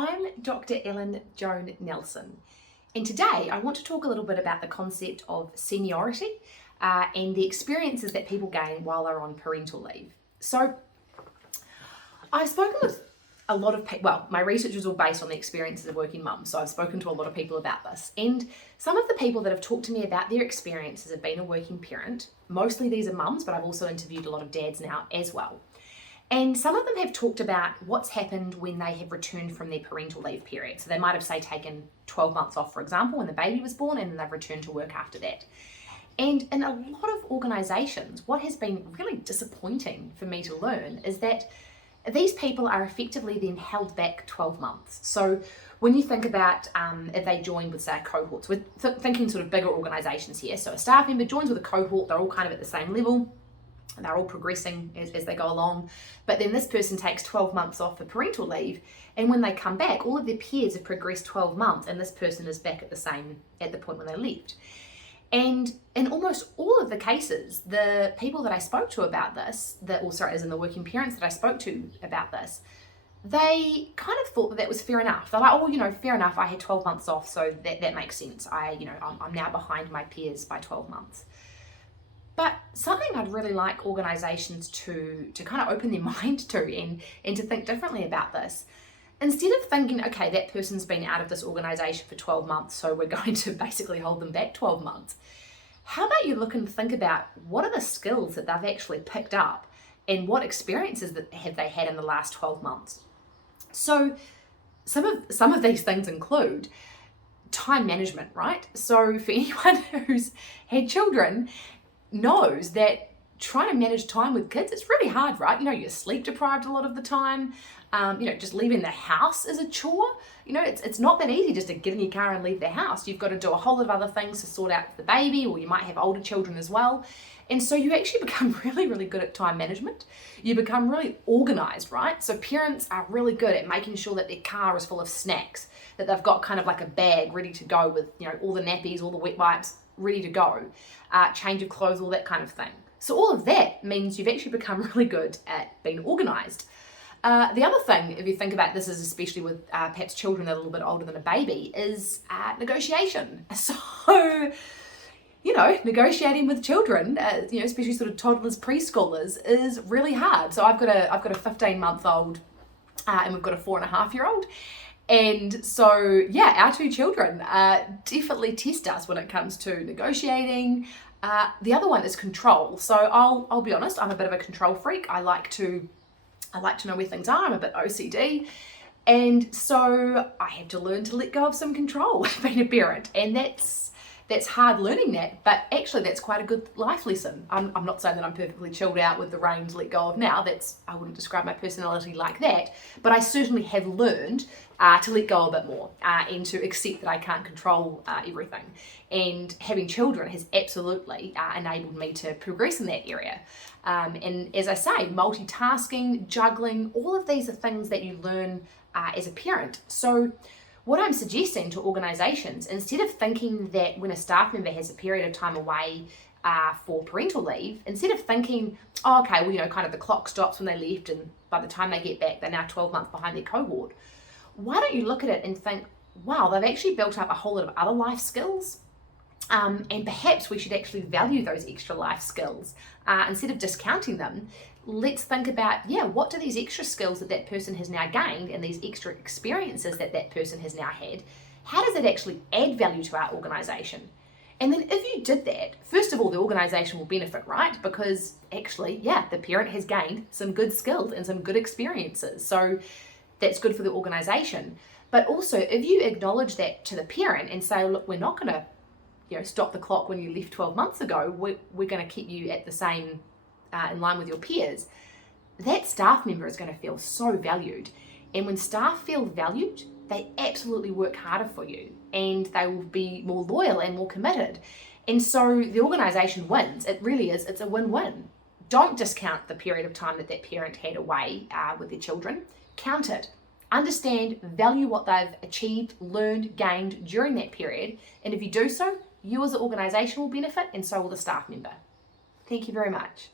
I'm Dr. Joan Nelson, and today I want to talk a little bit about the concept of seniority and the experiences that people gain while they're on parental leave. So I've spoken with a lot of people. Well, my research is all based on the experiences of working mums, so I've spoken to a lot of people about this, and some of the people that have talked to me about their experiences of being a working parent, mostly these are mums, but I've also interviewed a lot of dads now as well. And some of them have talked about what's happened when they have returned from their parental leave period. So they might have, say, taken 12 months off, for example, when the baby was born, and then they've returned to work after that. And in a lot of organisations, what has been really disappointing for me to learn is that these people are effectively then held back 12 months. So when you think about if they join with, say, a cohort, so we're thinking sort of bigger organisations here. So a staff member joins with a cohort, they're all kind of at the same level. They're all progressing as they go along, but then this person takes 12 months off for parental leave, and when they come back, all of their peers have progressed 12 months, and this person is back at the point when they left. And in almost all of the cases, the people that I spoke to about this, as in the working parents that I spoke to about this, they kind of thought that was fair enough. They're like, oh, fair enough, I had 12 months off, so that makes sense. I'm now behind my peers by 12 months. But something I'd really like organisations to kind of open their mind to and to think differently about this. Instead of thinking, okay, that person's been out of this organisation for 12 months, so we're going to basically hold them back 12 months. How about you look and think about what are the skills that they've actually picked up and what experiences that have they had in the last 12 months? So some of these things include time management, right? So for anyone who's had children, knows that trying to manage time with kids, it's really hard, right? You're sleep deprived a lot of the time. Just leaving the house is a chore. It's not that easy just to get in your car and leave the house. You've got to do a whole lot of other things to sort out the baby, or you might have older children as well. And so you actually become really, really good at time management. You become really organized, right? So parents are really good at making sure that their car is full of snacks, that they've got kind of like a bag ready to go with, all the nappies, all the wet wipes, ready to go, change of clothes, all that kind of thing. So all of that means you've actually become really good at being organised. The other thing, if you think about this, is especially with perhaps children that are a little bit older than a baby, is negotiation. So, negotiating with children, especially sort of toddlers, preschoolers, is really hard. So I've got a 15-month-old and we've got a 4.5-year-old. And so, our two children definitely test us when it comes to negotiating. The other one is control. So I'll be honest, I'm a bit of a control freak. I like to know where things are. I'm a bit OCD. And so I have to learn to let go of some control being a parent. And that's hard learning that, but actually that's quite a good life lesson. I'm not saying that I'm perfectly chilled out with the reins let go of now. I wouldn't describe my personality like that, but I certainly have learned to let go a bit more and to accept that I can't control everything. And having children has absolutely enabled me to progress in that area. And as I say, multitasking, juggling, all of these are things that you learn as a parent. So what I'm suggesting to organisations, instead of thinking that when a staff member has a period of time away for parental leave, instead of thinking, kind of the clock stops when they left and by the time they get back, they're now 12 months behind their cohort, why don't you look at it and think, wow, they've actually built up a whole lot of other life skills. And perhaps we should actually value those extra life skills. Instead of discounting them, let's think about, what do these extra skills that person has now gained and these extra experiences that person has now had, how does it actually add value to our organisation? And then if you did that, first of all, the organisation will benefit, right? Because actually, the parent has gained some good skills and some good experiences. So that's good for the organisation. But also, if you acknowledge that to the parent and say, look, we're not going to stop the clock when you left 12 months ago, we're going to keep you at the same, in line with your peers, that staff member is going to feel so valued. And when staff feel valued, they absolutely work harder for you and they will be more loyal and more committed. And so the organisation wins. It really is. It's a win-win. Don't discount the period of time that parent had away with their children. Count it. Understand, value what they've achieved, learned, gained during that period. And if you do so, you as an organisation will benefit and so will the staff member. Thank you very much.